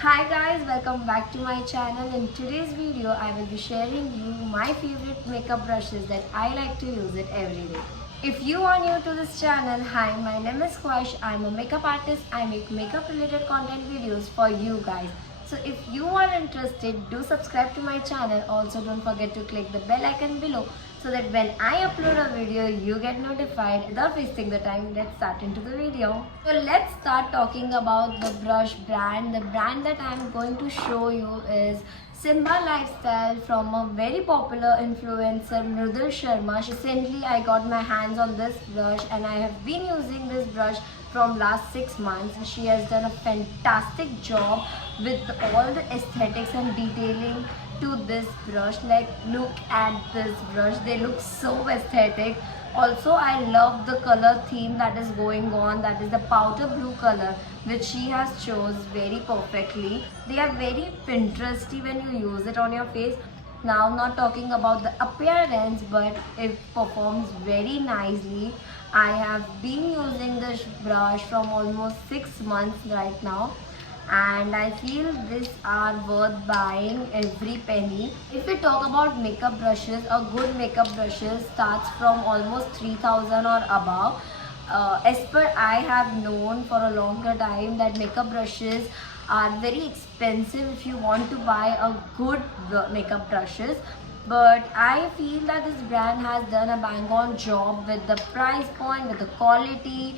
Hi guys, welcome back to my channel. In today's video, I will be sharing you my favorite makeup brushes that I like to use it every day. If you are new to this channel, hi, my name is Kwash. I'm a makeup artist. I make makeup related content videos for you guys. So if you are interested, do subscribe to my channel. Also don't forget to click the bell icon below so that when I upload a video, you get notified. Without wasting the time, let's start into the video. So let's start talking about the brush brand. The brand that I'm going to show you is Simba Lifestyle from a very popular influencer Mridul Sharma. Recently I got my hands on this brush and I have been using this brush from last 6 months. She has done a fantastic job with all the aesthetics and detailing to this brush. Like, look at this brush, they look so aesthetic. Also, I love the color theme that is going on, that is the powder blue color which she has chose very perfectly. They are very Pinteresty when you use it on your face. Now, not talking about the appearance, but it performs very nicely. I have been using this brush from almost 6 months right now, and I feel these are worth buying every penny. If we talk about makeup brushes, a good makeup brushes starts from almost 3000 or above. As per I have known for a longer time that makeup brushes are very expensive if you want to buy a good makeup brushes, but I feel that this brand has done a bang on job with the price point, with the quality,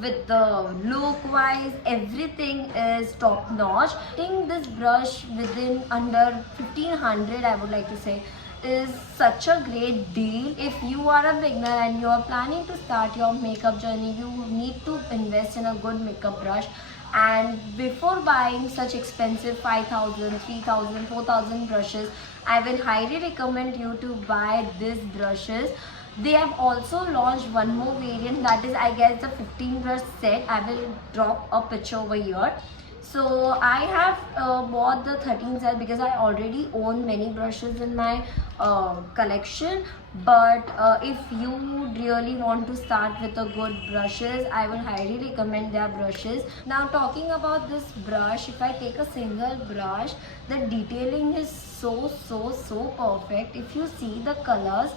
with the look wise. Everything is top notch. Getting this brush within under 1500, I would like to say, is such a great deal. If you are a beginner and you are planning to start your makeup journey, you need to invest in a good makeup brush. And before buying such expensive 5000, 3000, 4000 brushes, I will highly recommend you to buy these brushes. They have also launched one more variant, that is, I guess, the 15 brush set. I will drop a picture over here. So I have bought the 13 set because I already own many brushes in my collection. But if you really want to start with a good brushes, I would highly recommend their brushes. Now, talking about this brush, if I take a single brush, the detailing is so perfect. If you see the colors,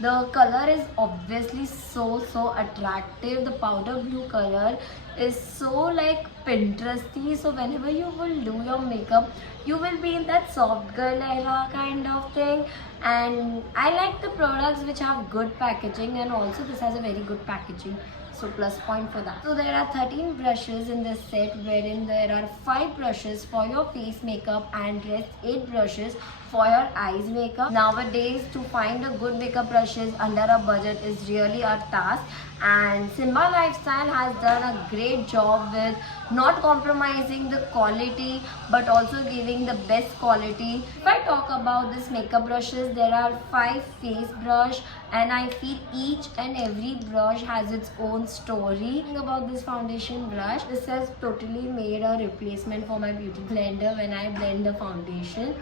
the color is obviously so attractive. The powder blue color is so like Pinteresty. So whenever you will do your makeup, you will be in that soft girl era kind of thing. And I like the products which have good packaging, and also this has a very good packaging, so plus point for that. So there are 13 brushes in this set, wherein there are 5 brushes for your face makeup and rest 8 brushes for your eyes makeup. Nowadays, to find a good makeup brushes under a budget is really a task, and Simba Lifestyle has done a great job with not compromising the quality but also giving the best quality. If I talk about this makeup brushes, there are 5 face brush, and I feel each and every brush has its own story. About this foundation brush, this has totally made a replacement for my beauty blender when I blend the foundation.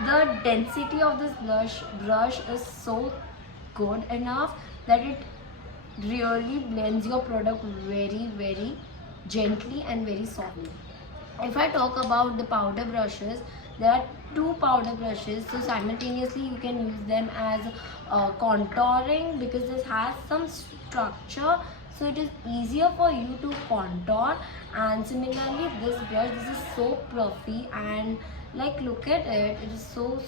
The density of this brush is so good enough that it really blends your product very gently and very softly. If I talk about the powder brushes, there are 2 powder brushes, so simultaneously you can use them as contouring, because this has some structure, so it is easier for you to contour. And similarly, this brush, this is so fluffy, and like, look at it, it is so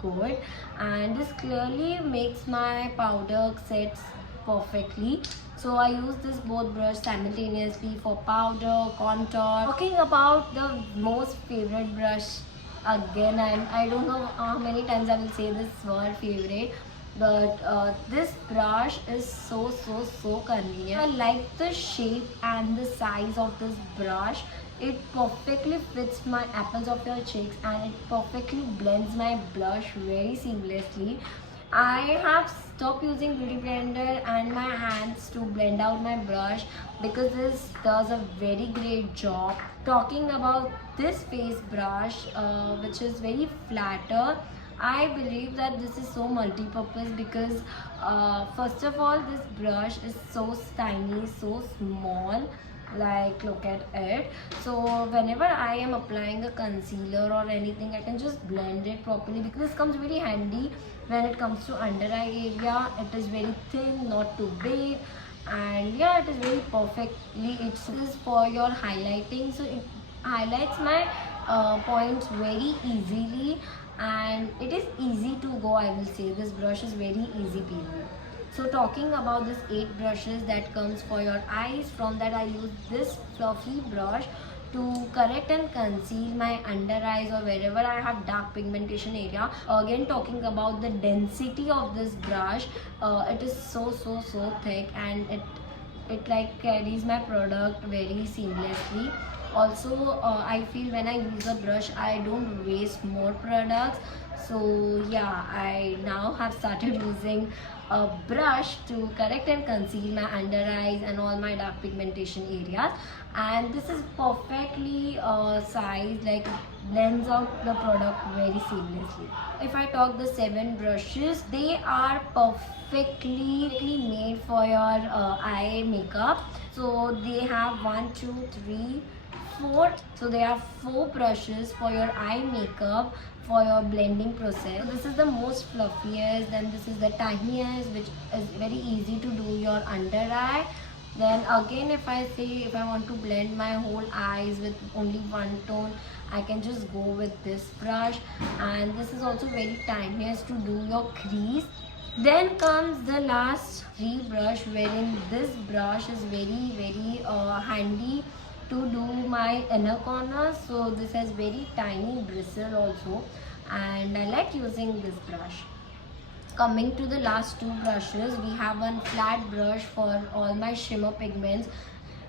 good, and this clearly makes my powder sets perfectly. So I use this both brush simultaneously for powder, contour. Talking about the most favorite brush, again, I don't know how many times I will say this word favorite, but this brush is so convenient. I like the shape and the size of this brush. It perfectly fits my apples of your cheeks, and it perfectly blends my blush very seamlessly. I have stopped using beauty blender and my hands to blend out my brush, because this does a very great job. Talking about this face brush, which is very flatter, I believe that this is so multi-purpose, because first of all, this brush is so tiny, so small, Like, look at it. So whenever I am applying a concealer or anything, I can just blend it properly, because this comes very handy when it comes to under eye area. It is very thin, not too big, and yeah, it is very perfectly. It is for your highlighting, so it highlights my points very easily, and it is easy to go. I will say this brush is very easy peasy. So talking about this 8 brushes that comes for your eyes, from that I use this fluffy brush to correct and conceal my under eyes or wherever I have dark pigmentation area. Again, talking about the density of this brush, it is so thick, and it like carries my product very seamlessly. Also, I feel when I use a brush, I don't waste more products. So yeah, I now have started using a brush to correct and conceal my under eyes and all my dark pigmentation areas, and this is perfectly sized, like blends out the product very seamlessly. If I talk the 7 brushes, they are perfectly made for your eye makeup. So they have 1, 2, 3, 4. So there are 4 brushes for your eye makeup for your blending process. So this is the most fluffiest, then this is the tiniest, which is very easy to do your under eye. Then again, if I want to blend my whole eyes with only one tone, I can just go with this brush, and this is also very tiniest to do your crease. Then comes the last 3 brush, wherein this brush is very handy to do my inner corners. So this has very tiny bristle also, and I like using this brush. Coming to the last 2 brushes, we have one flat brush for all my shimmer pigments.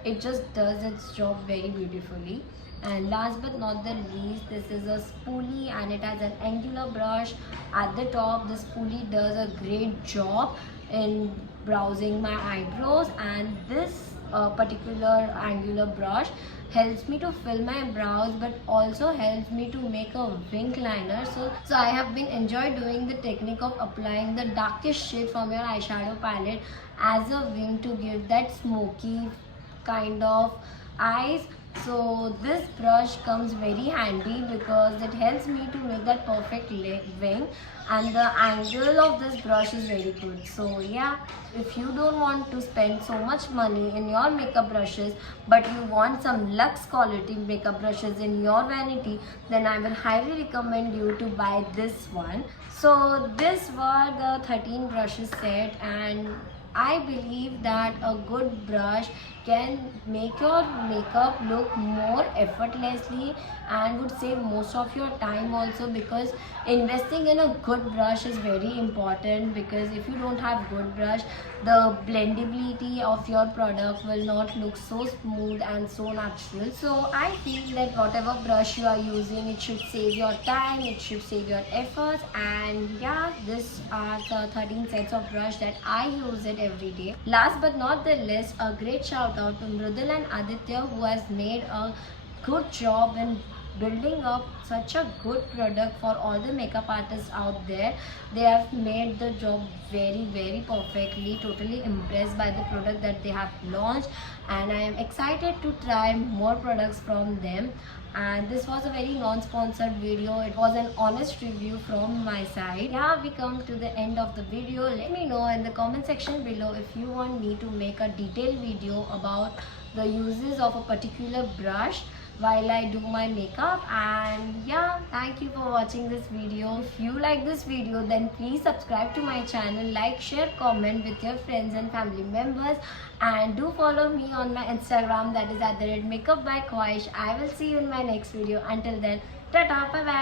It just does its job very beautifully. And last but not the least, this is a spoolie, and it has an angular brush at the top. The spoolie does a great job in browsing my eyebrows, and this particular angular brush helps me to fill my brows, but also helps me to make a wing liner. So I have been enjoyed doing the technique of applying the darkest shade from your eyeshadow palette as a wing to give that smoky kind of eyes. So this brush comes very handy because it helps me to make that perfect wing, and the angle of this brush is very good. So yeah, if you don't want to spend so much money in your makeup brushes, but you want some luxe quality makeup brushes in your vanity, then I will highly recommend you to buy this one. So this were the 13 brushes set, and I believe that a good brush can make your makeup look more effortlessly and would save most of your time also, because investing in a good brush is very important. Because if you don't have good brush, the blendability of your product will not look so smooth and so natural. So I feel that whatever brush you are using, it should save your time, it should save your efforts. And yeah, this are the 13 sets of brush that I use it every day. Last but not the least, a great shout out to Mrudul and Aditya, who has made a good job in building up such a good product for all the makeup artists out there. They have made the job very perfectly. Totally impressed by the product that they have launched, and I am excited to try more products from them. And this was a very non-sponsored video. It was an honest review from my side. Yeah, we come to the end of the video. Let me know in the comment section below if you want me to make a detailed video about the uses of a particular brush while I do my makeup. And yeah, thank you for watching this video. If you like this video, then please subscribe to my channel, like, share, comment with your friends and family members, and do follow me on my Instagram, that is @makeupbykhwaish. I will see you in my next video. Until then, tata, bye bye.